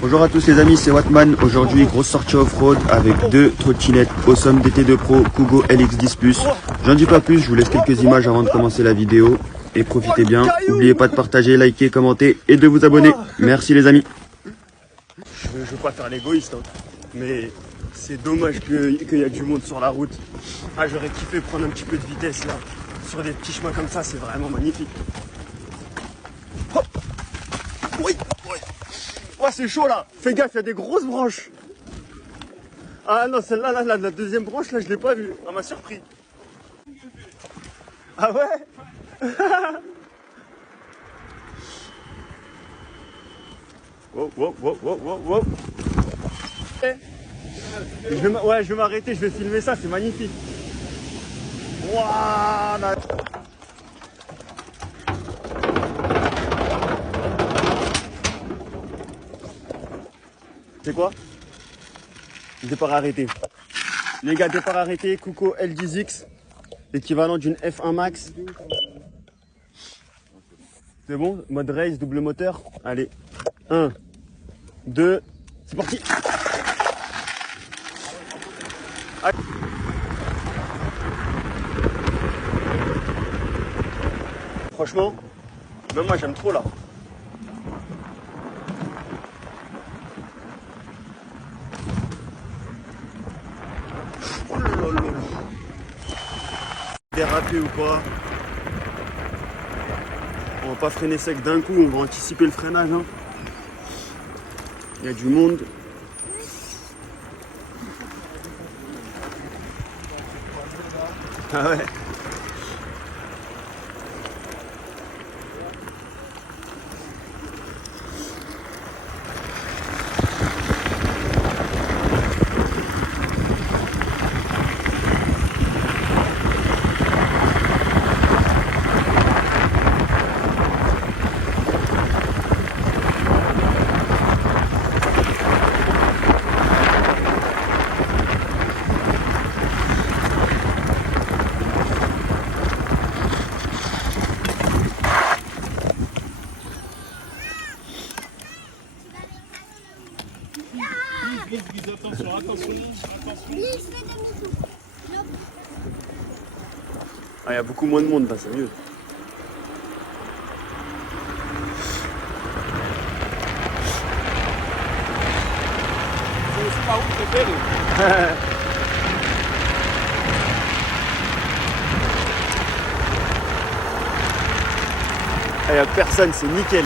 Bonjour à tous les amis, c'est Wattman. Aujourd'hui, grosse sortie off-road avec deux trottinettes Awesome DT2 Pro Kugo LX10 Plus. J'en dis pas plus, je vous laisse quelques images avant de commencer la vidéo. Et profitez bien, n'oubliez pas de partager, liker, commenter et de vous abonner. Merci les amis. Je veux pas faire l'égoïste, hein, mais c'est dommage qu'il y a du monde sur la route. Ah, j'aurais kiffé prendre un petit peu de vitesse là. Sur des petits chemins comme ça, c'est vraiment magnifique. Hop. Oui, oui. Oh, c'est chaud là. Fais gaffe, il y a des grosses branches. Ah non, celle-là, là, la deuxième branche, là, je l'ai pas vue. Ça m'a surpris. Ah ouais. Wow, wow, wow, wow, wow, wow. Je vais m'arrêter, je vais filmer ça, c'est magnifique. Waouh. C'est quoi? Départ arrêté. Les gars, départ arrêté, Kugo L10X, l'équivalent d'une F1 Max. C'est bon? Mode race, double moteur. Allez, 1, 2, c'est parti. Allez. Franchement, même moi j'aime trop là. Oh là là là. Déraper ou quoi? On va pas freiner sec d'un coup, on va anticiper le freinage. Hein. Il y a du monde. Ah ouais. Attention, attention. Ah, il y a beaucoup moins de monde là, c'est mieux. C'est pas où c'est belle. Il n'y a personne, c'est nickel.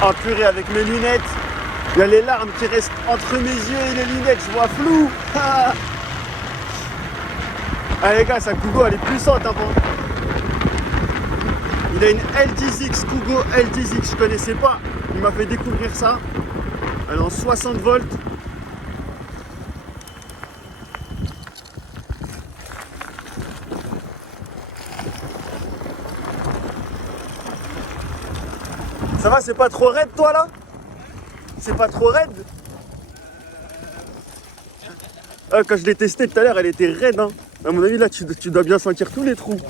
Oh purée, avec mes lunettes, il y a les larmes qui restent entre mes yeux et les lunettes, je vois flou. Ah les gars, sa Kugo elle est puissante hein, bon. Il a une L10X, Kugo L10X, je connaissais pas. Il m'a fait découvrir ça. Elle est en 60 volts. Ça va, c'est pas trop raide toi là? C'est pas trop raide? Ah, quand je l'ai testé tout à l'heure, elle était raide. Hein. À mon avis, là, tu dois bien sentir tous les trous.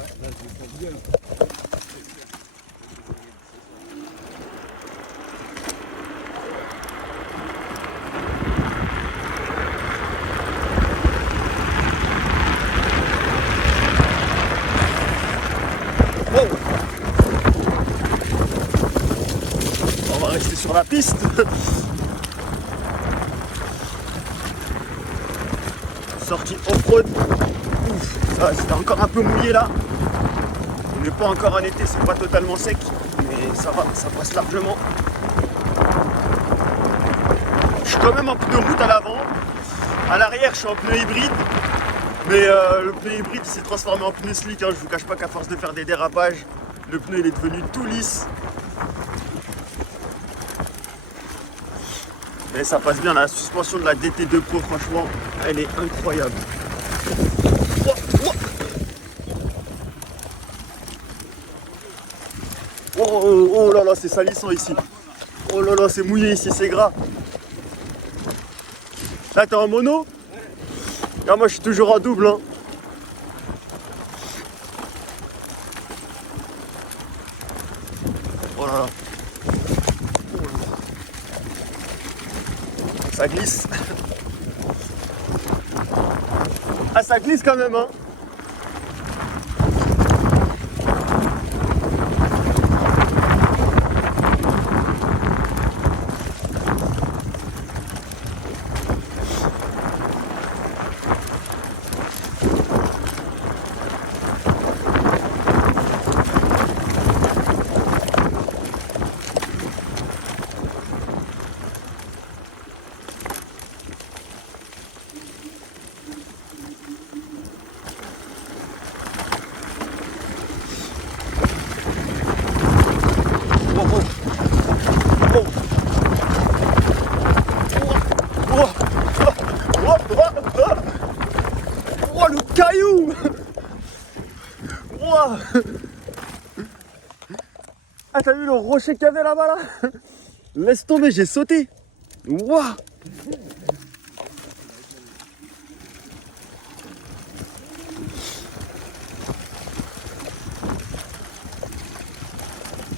Wow. On va rester sur la piste. Sortie off-road. C'était encore un peu mouillé là. On n'est pas encore en été, c'est pas totalement sec, mais ça va, ça passe largement. Je suis quand même en pneu route à l'avant. À l'arrière, je suis en pneu hybride. Mais le pneu hybride s'est transformé en pneu slick. Hein. Je vous cache pas qu'à force de faire des dérapages, le pneu il est devenu tout lisse. Mais ça passe bien, la suspension de la DT2 Pro, franchement, elle est incroyable. Oh là là, c'est salissant ici. Oh là là, c'est mouillé ici, c'est gras. Là, t'es en mono? Ah, moi je suis toujours en double, hein. Oh là là. Ça glisse. Ah, ça glisse quand même, hein. Oh, le caillou! Wow. Ah, t'as vu le rocher qu'il y avait là-bas là? Laisse tomber, j'ai sauté. Wow.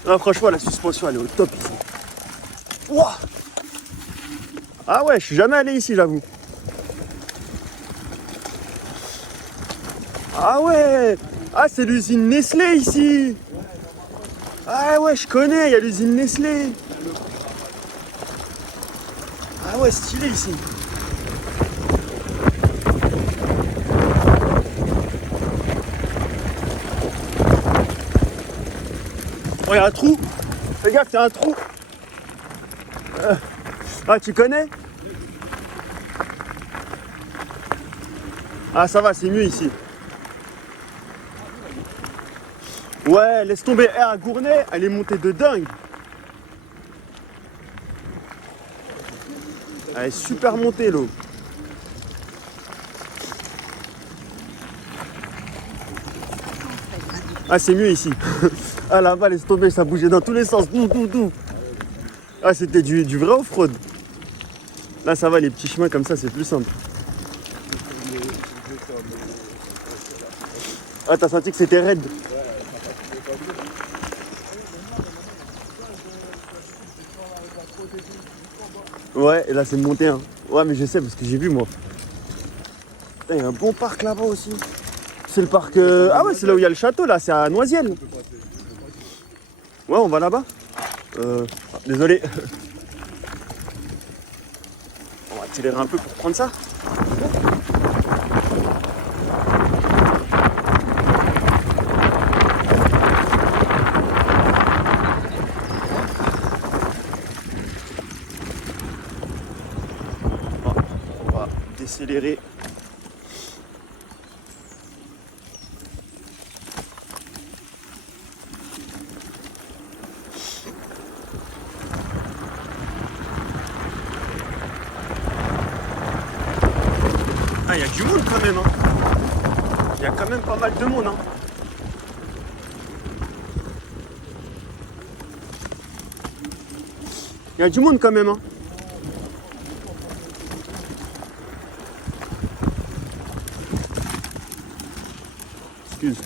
Ah, franchement, la suspension elle est au top ici. Wow. Ah ouais, je suis jamais allé ici, j'avoue. Ah ouais. Ah, c'est l'usine Nestlé ici. Ah ouais, je connais, il y a l'usine Nestlé. Ah ouais, stylé ici. Oh, il y a un trou. Fais gaffe, il y a un trou. Ah, tu connais? Ah, ça va, c'est mieux ici. Ouais, laisse tomber. Eh, à Gournay, elle est montée de dingue. Elle est super montée, l'eau. Ah, c'est mieux ici. Ah, là-bas, laisse tomber, ça bougeait dans tous les sens. Tout. Ah, c'était du vrai off-road. Là, ça va, les petits chemins comme ça, c'est plus simple. Ah, t'as senti que c'était raide? Ouais, et là, c'est monté. Hein. Ouais, mais je sais parce que j'ai vu, moi. Il y a un bon parc là-bas aussi. C'est le parc... Ah ouais, c'est là où il y a le château, là. C'est à Noisiel. Ouais, on va là-bas. Désolé. On va accélérer un peu pour prendre ça. On va décélérer. Ah, il y a du monde quand même, hein. Il y a quand même pas mal de monde, hein. Il y a du monde quand même, hein. Excuse.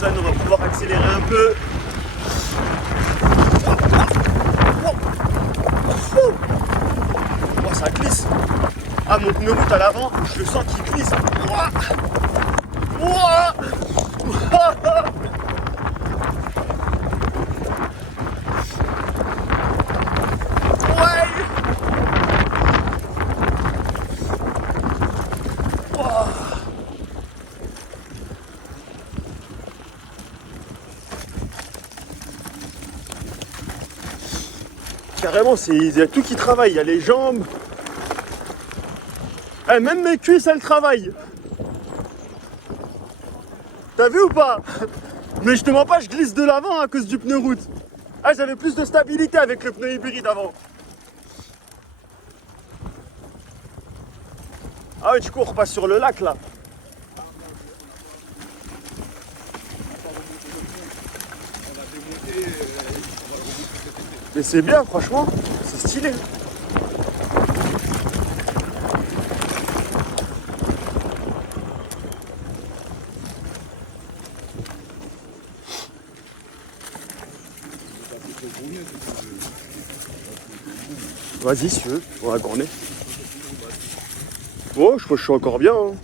On va pouvoir accélérer un peu. Oh, ça glisse. Ah, mon pneu route à l'avant, je le sens qu'il glisse. Carrément, il y a tout qui travaille, il y a les jambes. Eh, même mes cuisses, elles travaillent. T'as vu ou pas? Mais je te mens pas, je glisse de l'avant à cause du pneu route. Ah, j'avais plus de stabilité avec le pneu hybride avant. Ah ouais, du coup, on repasse sur le lac là. Mais c'est bien, franchement, c'est stylé. Vas-y, si tu veux, on va corner. Oh, je crois que je suis encore bien. Hein.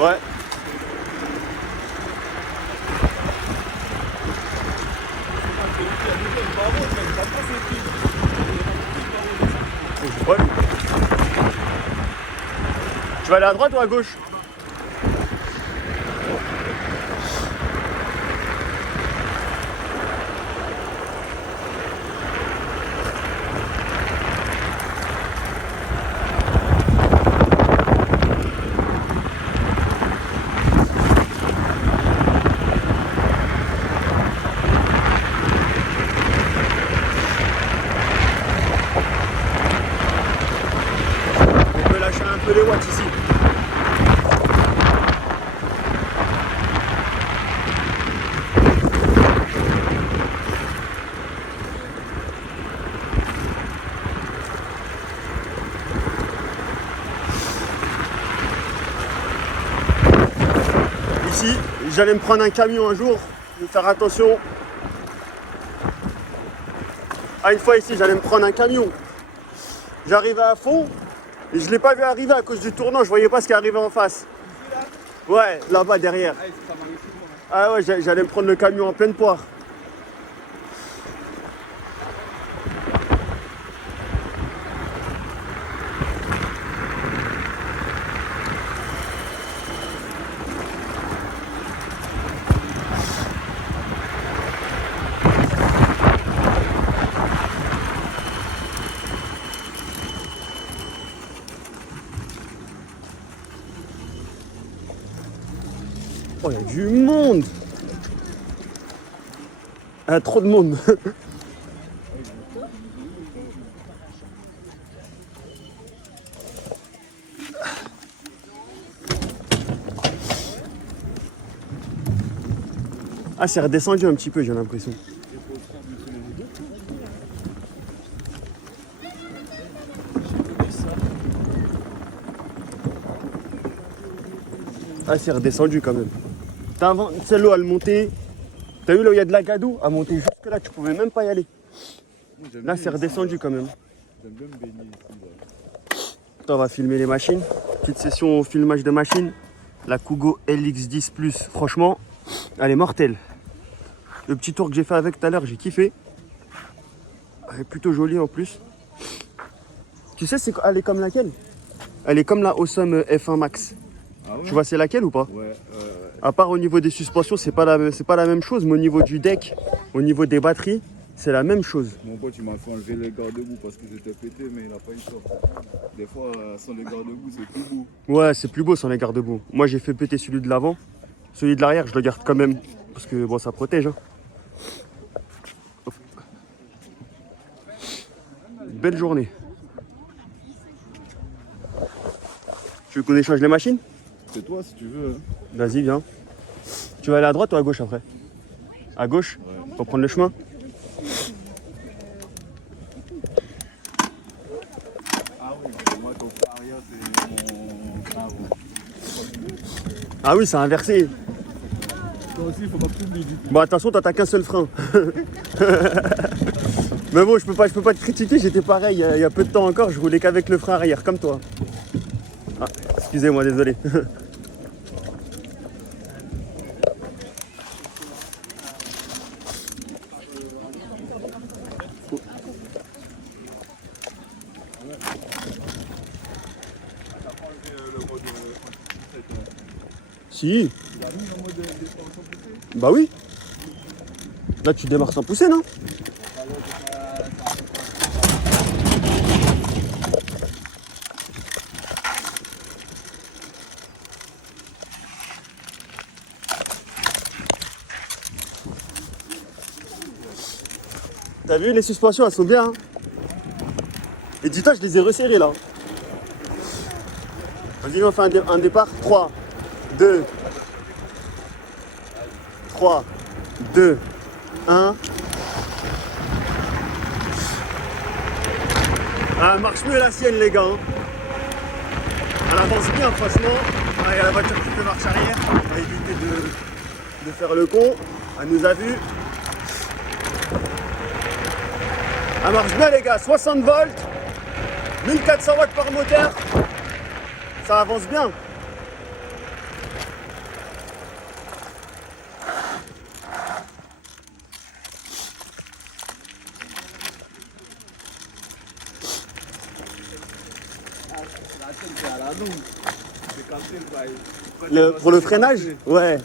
Ouais. Ouais. Tu vas aller à droite ou à gauche? On peut lâcher un peu les watts ici. Ici, j'allais me prendre un camion un jour, je vais faire attention. Ah, une fois ici, j'allais me prendre un camion. J'arrivais à fond et je ne l'ai pas vu arriver à cause du tournant, je voyais pas ce qui arrivait en face. Ouais, là-bas derrière. Ah ouais, j'allais me prendre le camion en pleine poire. Oh, il y a du monde. Ah, trop de monde. Ah, c'est redescendu un petit peu, j'ai l'impression. Ah, c'est redescendu quand même. Celle-là, elle montait. T'as vu là où il y a de la gadoue? À monter jusque là, tu pouvais même pas y aller. Là, c'est redescendu quand même. J'aime bien me baigner ici. Attends, on va filmer les machines. Petite session filmage de machines. La Kugo LX10 Plus, franchement, elle est mortelle. Le petit tour que j'ai fait avec tout à l'heure, j'ai kiffé. Elle est plutôt jolie en plus. Tu sais, elle est comme laquelle? Elle est comme la Awesome F1 Max. Ah ouais? Tu vois, c'est laquelle ou pas? Ouais. À part au niveau des suspensions, c'est pas la même chose, mais au niveau du deck, au niveau des batteries, c'est la même chose. Mon pote, il m'a fait enlever les garde-boue parce qu'ils étaient pétés, mais il n'a pas eu tort. Des fois, sans les garde-boue, c'est plus beau. Ouais, c'est plus beau sans les garde-boue. Moi, j'ai fait péter celui de l'avant. Celui de l'arrière, je le garde quand même. Parce que bon, ça protège. Hein. Belle journée. Tu veux qu'on échange les machines? C'est toi si tu veux. Vas-y, viens. Tu vas aller à droite ou à gauche après? À gauche? Ouais. Pour prendre le chemin? Ah oui, moi ton frein arrière, c'est mon frein avant. Ah oui, c'est inversé. Toi aussi, il faut pas que tu oublies du coup. Bon, attention, toi, t'as qu'un seul frein. Mais bon, je peux pas te critiquer, j'étais pareil. Il y a peu de temps encore, je roulais qu'avec le frein arrière, comme toi. Ah, excusez-moi, désolé. Si. Bah oui. Là, tu démarres sans pousser, non? T'as vu, les suspensions, elles sont bien. Hein. Et dis-toi, je les ai resserrées là. Vas-y, on fait un départ. 3, 2, 3, 2, 1. Ah, elle marche mieux la sienne, les gars. Hein. Elle avance bien, franchement. Ah, il y a la voiture qui fait marche arrière. On va éviter de faire le con. Elle nous a vus. Elle marche bien, les gars. 60 volts, 1400 watts par moteur. Ça avance bien. Pour le freinage? Ouais.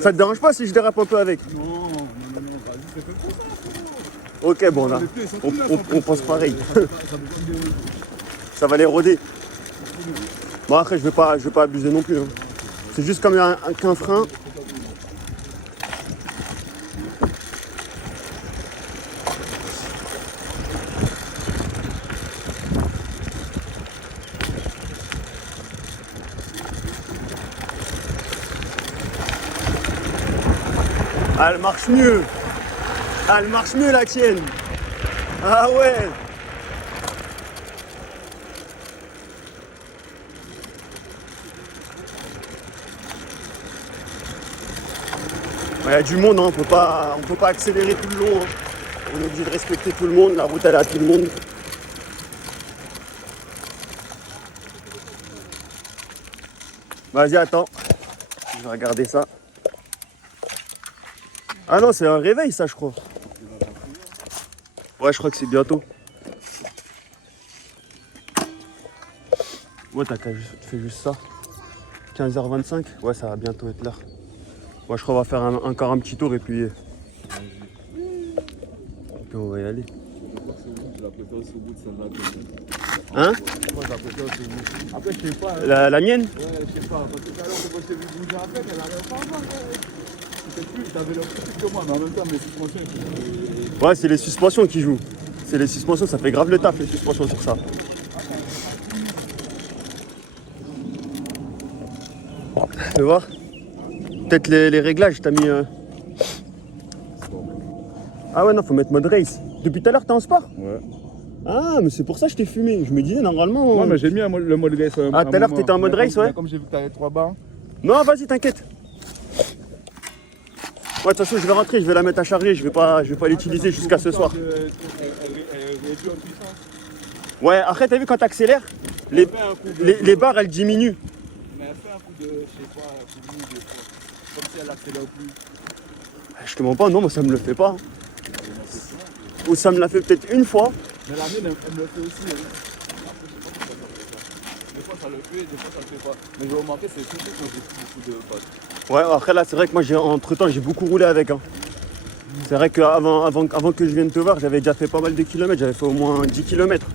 Ça te dérange pas si je dérape un peu avec? Non, vas-y, c'est fait pour ça. Ok, bon là, on pense pareil. Ça va les roder. Bon après, je vais pas abuser non plus. Hein. C'est juste comme qu'un frein. Elle marche mieux. Elle marche mieux la tienne. Ah ouais. Il y a du monde, hein. On peut pas accélérer tout le long. Hein. On est obligé de respecter tout le monde. La route elle est à tout le monde. Vas-y, attends. Je vais regarder ça. Ah non, c'est un réveil ça, je crois. Ouais, je crois que c'est bientôt. Ouais, t'as fait juste ça. 15h25. Ouais, ça va bientôt être l'heure. Ouais, je crois qu'on va faire encore un petit tour et puis on va y aller. Hein? Moi, je la préfère sur vous. Après, je sais pas. La mienne? Ouais, je sais pas. Parce que tout à l'heure, quand je t'ai vu bouger en fait, elle arrive pas à voir. C'était plus, t'avais leur plus que moi, mais en même temps, mes suspensions, Ouais, c'est les suspensions qui jouent. C'est les suspensions, ça fait grave le taf, les suspensions sur ça. Tu veux voir? Peut-être les réglages, t'as mis... Ah ouais, non, faut mettre mode race. Depuis tout à l'heure, t'es en sport? Ouais. Ah, mais c'est pour ça que je t'ai fumé. Je me disais, normalement... Non, mais j'ai mis le mode race. Ah, tout à l'heure, t'étais en mode race, ouais? Comme j'ai vu que t'avais 3 barres. Non, vas-y, t'inquiète. Ouais, de toute façon, je vais rentrer, je vais la mettre à charger. Je vais pas l'utiliser jusqu'à ce soir. Ouais, après, t'as vu quand t'accélères, les barres, elles diminuent. Mais elle fait un coup de, je sais pas, un coup de mou des fois. Comme si elle accélère plus. Je te mens pas, non, moi ça me le fait pas. Ou ça me l'a fait peut-être une fois. Mais la mienne, elle me le fait aussi. Hein. Après, je sais pas pourquoi ça fait ça. Des fois ça le fait, des fois ça le fait pas. Mais j'ai remarqué, c'est surtout quand j'ai beaucoup de pattes. Ouais, après là, c'est vrai que moi, entre temps, j'ai beaucoup roulé avec. Hein. C'est vrai qu'avant que je vienne te voir, j'avais déjà fait pas mal de kilomètres. J'avais fait au moins 10 km.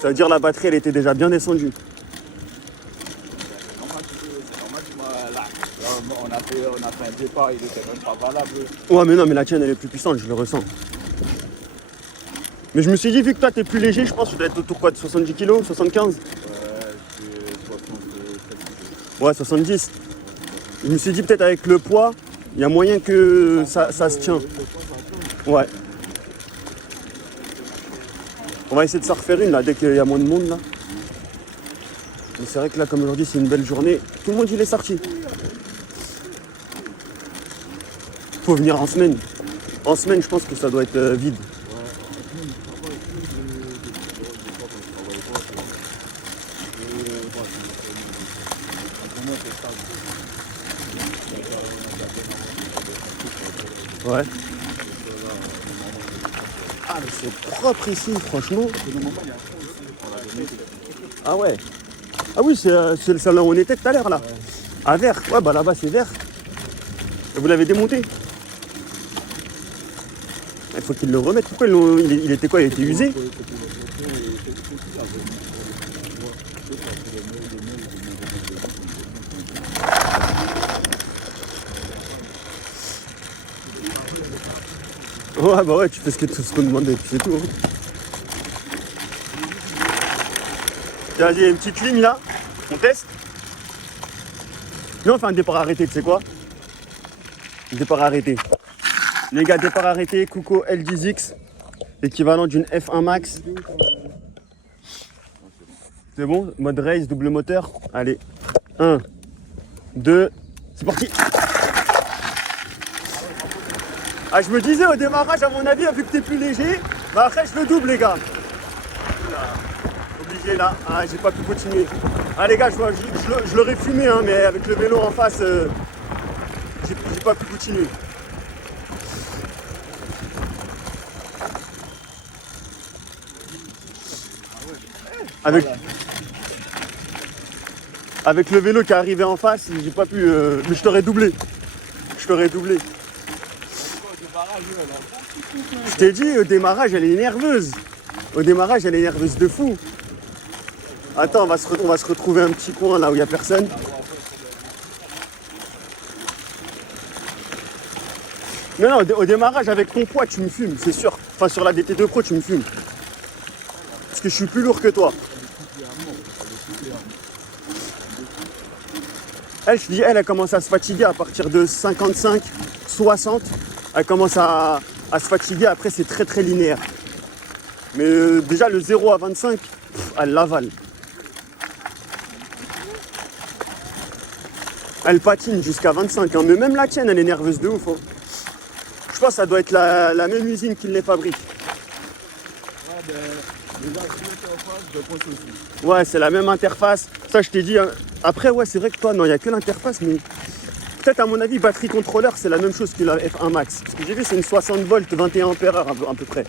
Ça veut dire la batterie, elle était déjà bien descendue. On a fait un départ, il était même pas valable. Ouais, mais non, mais la tienne, elle est plus puissante, je le ressens. Mais je me suis dit, vu que toi, t'es plus léger, je pense que tu dois être autour quoi, de 70 kg, 75? C'est 67 kg. Ouais, 70. Je me suis dit, peut-être avec le poids, il y a moyen que ça se tient. Ouais. On va essayer de s'en refaire une, là, dès qu'il y a moins de monde, là. Mais c'est vrai que là, comme aujourd'hui, c'est une belle journée. Tout le monde, il est sorti. Faut venir en semaine. En semaine, je pense que ça doit être vide. Ouais. Ah, mais c'est propre ici, franchement. Ah ouais. Ah oui, c'est le là où on était tout à l'heure, là. À vert. Ouais, bah là-bas, c'est vert. Vous l'avez démonté? Il faut qu'ils le remettent. Pourquoi il était quoi? Il était usé? Ouais, bah ouais, tu fais ce qu'on demandait, puis c'est tout. Hein. Tiens, vas-y, il y a une petite ligne là. On teste. Nous, on fait un départ arrêté, tu sais quoi? Départ arrêté. Les gars, départ arrêté, Kuko L10X, équivalent d'une F1 Max. C'est bon? Mode race, double moteur. Allez, 1, 2, c'est parti. Ah, je me disais au démarrage, à mon avis, vu que t'es plus léger, bah après je le double, les gars. Obligé là, ah, j'ai pas pu continuer. Ah les gars, je l'aurais fumé, hein, mais avec le vélo en face, j'ai pas pu continuer. Avec le vélo qui est arrivé en face, j'ai pas pu. Mais je t'aurais doublé. Je t'aurais doublé. Je t'ai dit, au démarrage, elle est nerveuse. Au démarrage, elle est nerveuse de fou. Attends, on va se retrouver un petit coin là où il n'y a personne. Non, au démarrage, avec ton poids, tu me fumes, c'est sûr. Enfin, sur la DT2 Pro, tu me fumes. Parce que je suis plus lourd que toi. Elle, je te dis, elle commence à se fatiguer à partir de 55, 60. Elle commence à se fatiguer. Après, c'est très, très linéaire. Mais déjà, le 0 à 25, elle l'avale. Elle patine jusqu'à 25. Hein. Mais même la tienne, elle est nerveuse de ouf. Hein. Je pense que ça doit être la même usine qui les fabrique. Ouais, c'est la même interface. Ça, je t'ai dit. Hein. Après, ouais, c'est vrai que toi, non, il n'y a que l'interface, mais peut-être à mon avis, batterie contrôleur, c'est la même chose que la F1 Max. Ce que j'ai vu, c'est une 60 volts, 21 ampères à peu près.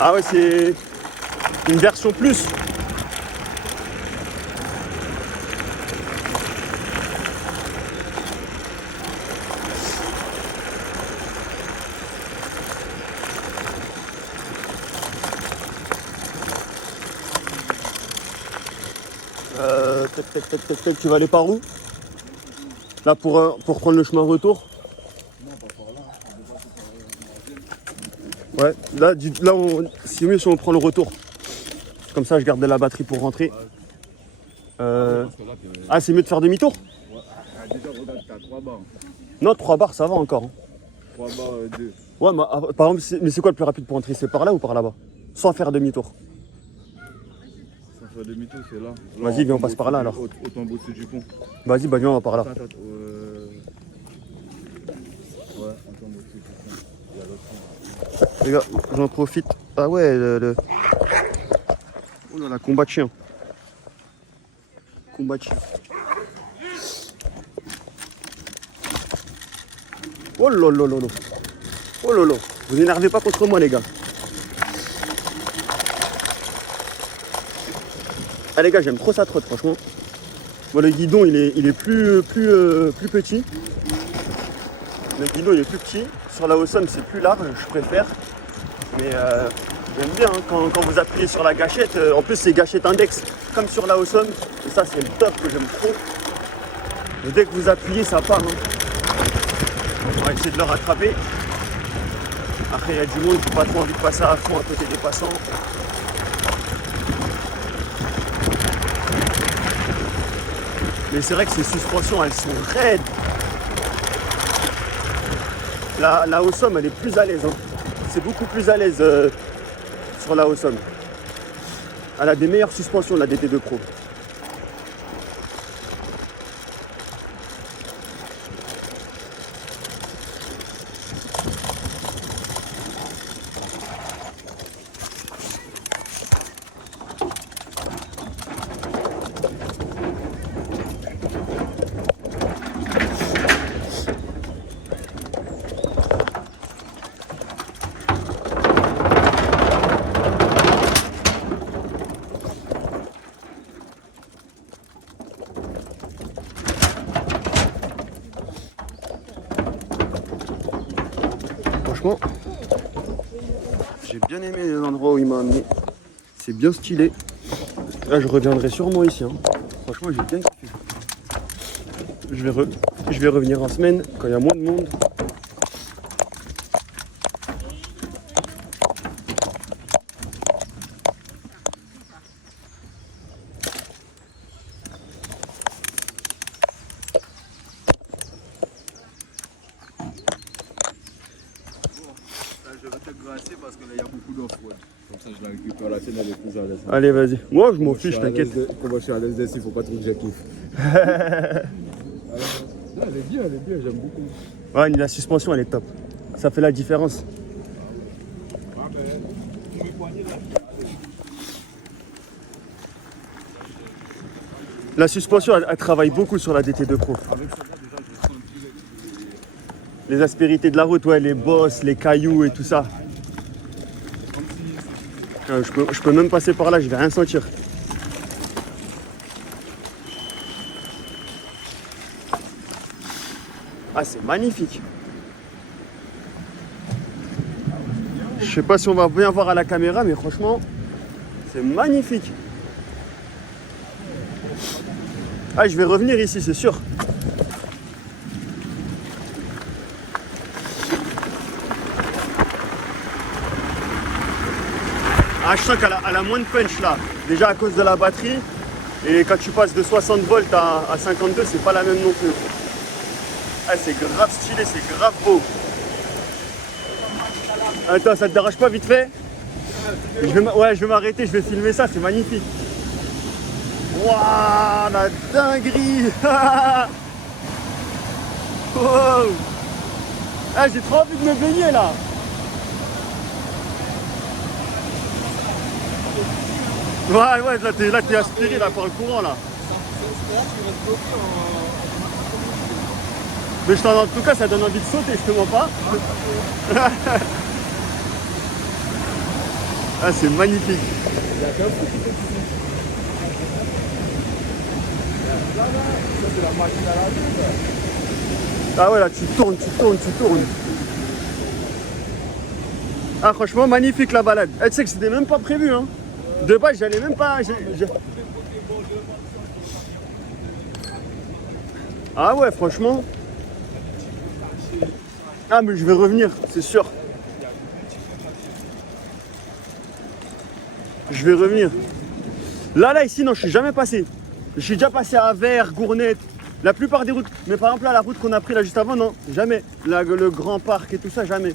Ah ouais, c'est une version plus. Tu vas aller par où? Là pour prendre le chemin retour? Ouais, là c'est mieux si on prend le retour. Comme ça je garde de la batterie pour rentrer. Ah, c'est mieux de faire demi-tour? Déjà, regarde, t'as 3 barres. Non, 3 barres ça va encore. Hein. 3 barres, 2. Ouais, par exemple, mais c'est quoi le plus rapide pour entrer? C'est par là ou par là-bas? Sans faire demi-tour. Sans faire demi-tour, c'est là. Vas-y, viens, on passe par là alors. Autant bosser du pont. Vas-y, bah viens, on va par là. Attends, ouais, autant bosser du pont. Il y a l'autre pont. Les gars, j'en profite. Ah ouais, Oh là là, combat de chien. Combat de chien. Oh là là là là. Oh là là. Vous énervez pas contre moi, les gars. Ah les gars, j'aime trop ça trotte, franchement. Bon, le guidon, il est plus petit. Le guidon, il est plus petit. Sur la Awesome, c'est plus large, je préfère. Mais j'aime bien hein, quand vous appuyez sur la gâchette. En plus, c'est gâchette index, comme sur la Awesome. Et ça, c'est le top que j'aime trop. Et dès que vous appuyez, ça part. Hein. On va essayer de le rattraper. Après, il y a du monde, j'ai pas trop envie de passer à fond à côté des passants. Mais c'est vrai que ces suspensions, elles sont raides. La Awesome, elle est plus à l'aise. Hein. C'est beaucoup plus à l'aise sur la Awesome. Elle a des meilleures suspensions, la DT2 Pro. Franchement, j'ai bien aimé l'endroit où il m'a amené. C'est bien stylé. Là, je reviendrai sûrement ici. Hein. Franchement, j'ai bien kiffé. Je vais revenir en semaine quand il y a moins de monde. Je vais te grasser parce que là, il y a beaucoup d'off-road. Comme ça, je la récupère. La tienne, elle est plus à l'aise. Allez, vas-y. Moi, je m'en fiche, t'inquiète. Comme moi, je suis à l'aise dessus, il ne faut pas trop que je kiffe. Elle est bien, j'aime beaucoup. Ouais, la suspension, elle est top. Ça fait la différence. La suspension, elle travaille beaucoup sur la DT2 Pro. Les aspérités de la route, ouais, les bosses, les cailloux et tout ça. Je peux même passer par là, je vais rien sentir. Ah, c'est magnifique. Je sais pas si on va bien voir à la caméra, mais franchement, c'est magnifique. Ah, je vais revenir ici, c'est sûr. Ah, je sens qu'elle a moins de punch là. Déjà à cause de la batterie. Et quand tu passes de 60 volts à 52, c'est pas la même non plus. Ah, c'est grave stylé, c'est grave beau. Attends, ça te dérange pas vite fait? Ouais, je vais m'arrêter, je vais filmer ça, c'est magnifique. Waouh, la dinguerie. Wow. Ah, j'ai trop envie de me baigner là. Ouais, là t'es aspiré là par le courant là. Mais en tout cas, ça donne envie de sauter, je te mens pas. Ah, c'est magnifique. Ah ouais, là tu tournes. Ah, franchement, magnifique la balade. Eh, tu sais que c'était même pas prévu, hein. De base, j'allais même pas. Ah ouais, franchement. Ah, mais je vais revenir, c'est sûr. Je vais revenir. Là, ici, non, je suis jamais passé. Je suis déjà passé à Vers, Gournette, la plupart des routes. Mais par exemple, là, la route qu'on a pris là juste avant, non, jamais. Là, le grand parc et tout ça, jamais.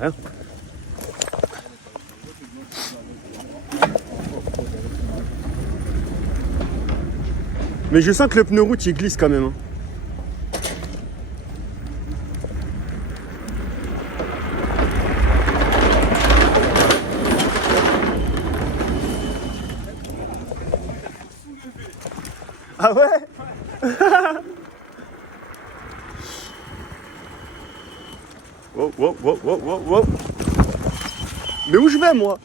Hein? Mais je sens que le pneu route il glisse quand même. Hein. Ah ouais? Wow. Mais où je vais moi?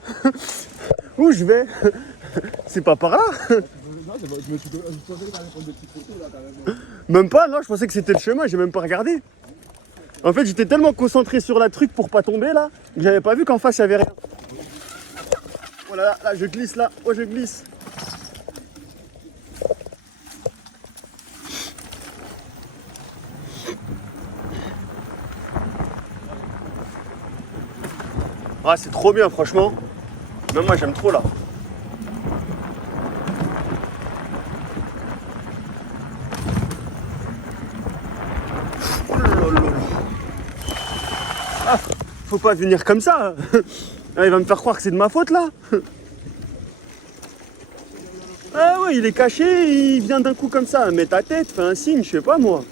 Où je vais? C'est pas par là? Même pas, non, je pensais que c'était le chemin, j'ai même pas regardé. En fait, j'étais tellement concentré sur la truc pour pas tomber là, que j'avais pas vu qu'en face il y avait rien. Oh là là, là, je glisse là. Oh, je glisse. Ah, c'est trop bien, franchement. Même moi, j'aime trop là. Oh là là là. Ah, faut pas venir comme ça. Ah, il va me faire croire que c'est de ma faute là. Ah ouais, il est caché, il vient d'un coup comme ça. Mets ta tête, fais un signe, je sais pas moi.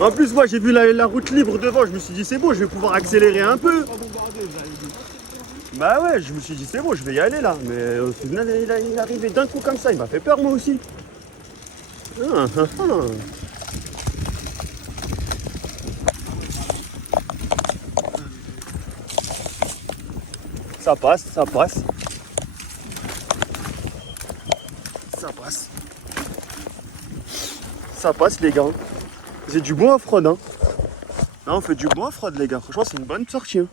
En plus, moi j'ai vu la route libre devant, je me suis dit c'est bon, je vais pouvoir accélérer un peu. Bah ouais, je me suis dit c'est bon, je vais y aller là. Mais au final, il est arrivé d'un coup comme ça, il m'a fait peur moi aussi. Ah, ah, ah. Ça passe, ça passe. Ça passe. Ça passe les gars. C'est du bon off-road hein. Là on fait du bon off-road les gars. Franchement c'est une bonne sortie. Hein.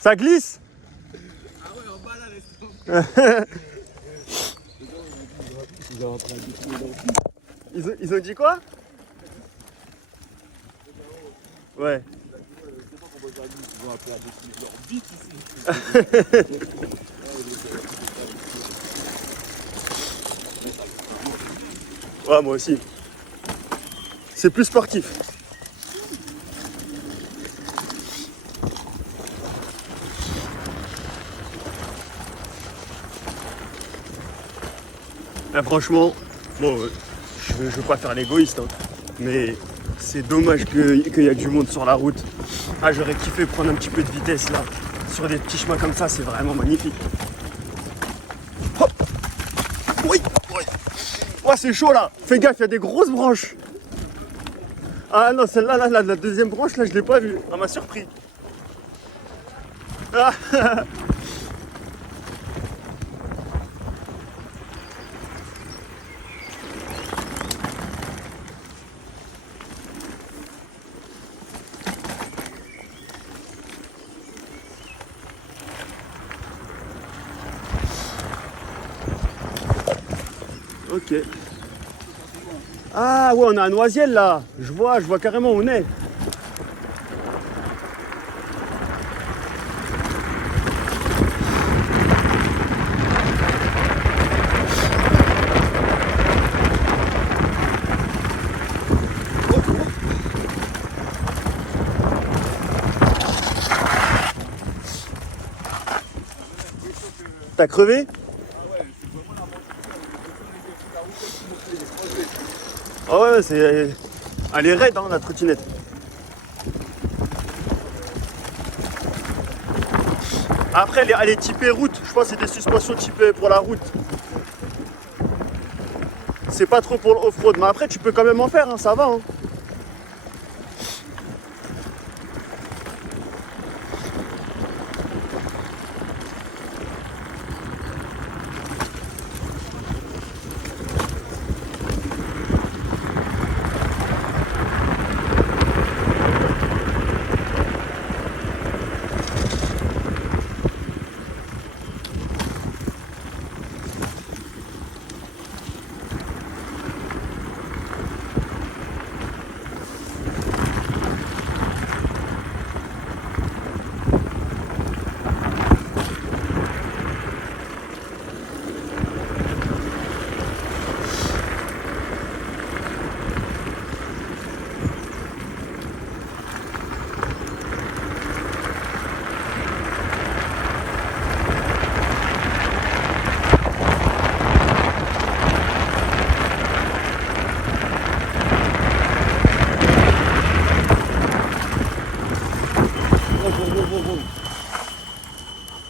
Ça glisse. Ah ouais, en bas là, laisse Ils ont dit quoi? Ouais. C'est pas pourquoi ils vont appeler à des leur bite ici. Ouais, moi aussi. C'est plus sportif. Là, franchement, bon, je veux pas faire l'égoïste, hein, mais c'est dommage qu'il y a du monde sur la route. Ah, j'aurais kiffé prendre un petit peu de vitesse là. Sur des petits chemins comme ça, c'est vraiment magnifique. Hop! Oui! Oui! Oh, c'est chaud là! Fais gaffe, il y a des grosses branches! Ah non, celle-là, là, la deuxième branche, là, je l'ai pas vue. Elle m'a surpris. Ah. Ok. Ah ouais, on a un Noisiel là. Je vois carrément où on est. T'as crevé? Ah ouais, c'est... Elle est raide, hein, la trottinette. Après, elle est typée route. Je pense que c'est des suspensions typées pour la route. C'est pas trop pour le off-road. Mais après, tu peux quand même en faire, hein, ça va. Hein.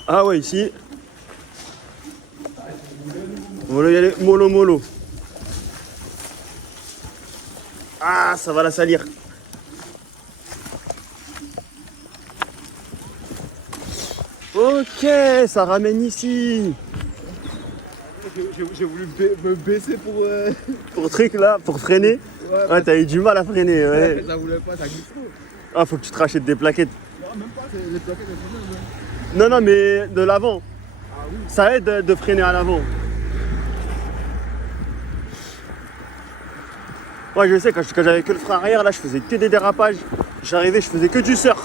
Ah ouais, ici. On va y aller mollo mollo. Ah, ça va la salir. Ok, ça ramène ici. J'ai voulu me baisser pour. Pour truc là, pour freiner. Ouais, t'as eu du mal à freiner. Ouais. Ça voulait pas, ça glisse trop. Ah, faut que tu te rachètes des plaquettes. Non, même pas, les plaquettes, elles sont même. Non, non, mais de l'avant. Ah oui. Ça aide de freiner à l'avant. Ouais, je sais, quand j'avais que le frein arrière, là, je faisais que des dérapages. J'arrivais, je faisais que du surf.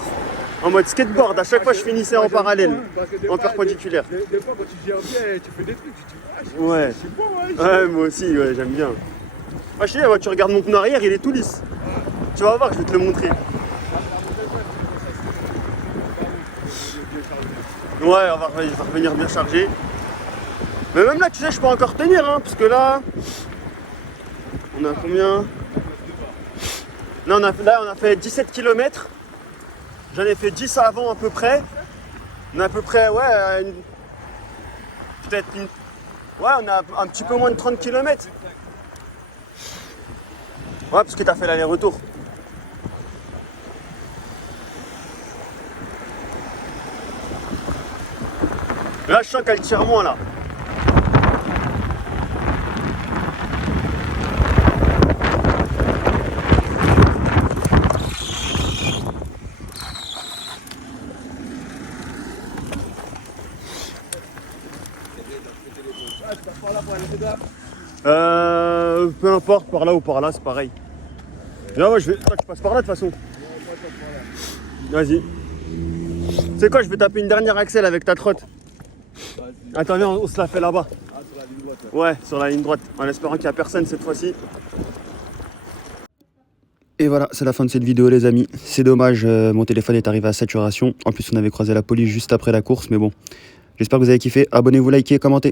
En mode skateboard. À chaque fois, je finissais en parallèle. En perpendiculaire. Des fois, quand tu gères bien, tu fais des trucs, tu te dis, ah, Ouais. je sais pas, ouais. Ouais, moi aussi, ouais, j'aime bien. Ah, je sais, ouais, tu regardes mon pneu arrière, il est tout lisse. Tu vas voir, je vais te le montrer. Ouais, il va revenir bien chargé. Mais même là, tu sais, je peux encore tenir, hein, parce que là, on a combien? Là, on a fait 17 km. J'en ai fait 10 avant à peu près. On a à peu près, ouais, peut-être une... Ouais, on a un petit peu moins de 30 km. Ouais, parce que t'as fait l'aller-retour. Là, je sens qu'elle tire moins, là. Peu importe, par là ou par là, c'est pareil. Là, ouais, toi, tu passes par là de toute façon. Vas-y. C'est quoi, je vais taper une dernière axelle avec ta trotte. Attends, viens, on se la fait là-bas. Ah, sur la ligne droite. Ouais, sur la ligne droite, en espérant qu'il n'y a personne cette fois-ci. Et voilà, c'est la fin de cette vidéo les amis. C'est dommage, mon téléphone est arrivé à saturation. En plus on avait croisé la police juste après la course, mais bon. J'espère que vous avez kiffé. Abonnez-vous, likez, commentez.